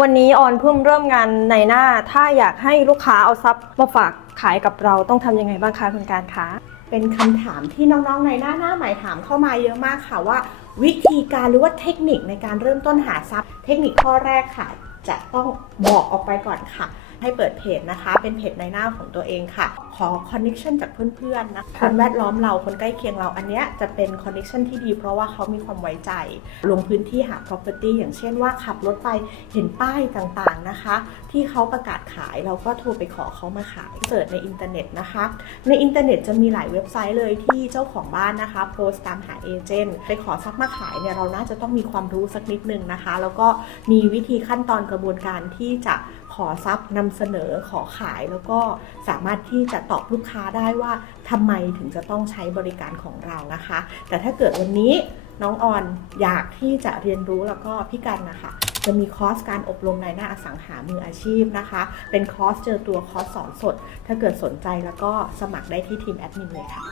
วันนี้ออนเพิ่มเริ่มงานในหน้า ถ้าอยากให้ลูกค้าเอาทรัพย์มาฝากขายกับเราต้องทำยังไงบ้างคะคุณการคะเป็นคำถามที่น้องๆในหน้าหน้าใหม่ถามเข้ามาเยอะมากค่ะว่า วิธีการหรือว่าเทคนิคในการเริ่มต้นหาทรัพย์ เทคนิคข้อแรกค่ะ จะต้องบอกออกไปก่อนค่ะ ให้เปิดเพจนะคะ เป็นเพจในหน้าของตัวเองค่ะ ขอคอนเน็ชันจากเพื่อนๆนะค่ะคนแวดล้อมเราคนใกล้เคียงเราอันเนี้ยจะเป็นคอนเน็ชันที่ดี เพราะว่าเขามีความไว้ใจ ลงพื้นที่หา property อย่างเช่นว่าขับรถไปเห็นป้ายต่างๆนะคะ ที่เขาประกาศขายเราก็โทรไปขอเขามาขายเสิร์ชในอินเทอร์เน็ตนะคะ ในอินเทอร์เน็ตจะมีหลายเว็บไซต์เลยที่เจ้าของบ้านนะคะโพสต์ตามหาเอเจนต์ไปขอซักมาขายเนี่ยเราน่าจะต้องมีความรู้สักนิดนึงนะคะ แล้วก็มีวิธีขั้นตอนกระบวนการที่จะ ขอซับนำเสนอขอขายแล้วก็สามารถที่จะตอบลูกค้าได้ว่าทำไมถึงจะต้องใช้บริการของเรานะคะ แต่ถ้าเกิดวันนี้น้องออนอยากที่จะเรียนรู้แล้วก็พี่กันนะคะจะมีคอร์สการอบรมในหน้าอสังหามืออาชีพนะคะ เป็นคอร์สเจอตัวคอร์สสอนสด ถ้าเกิดสนใจแล้วก็สมัครได้ที่ทีมแอดมินเลยค่ะ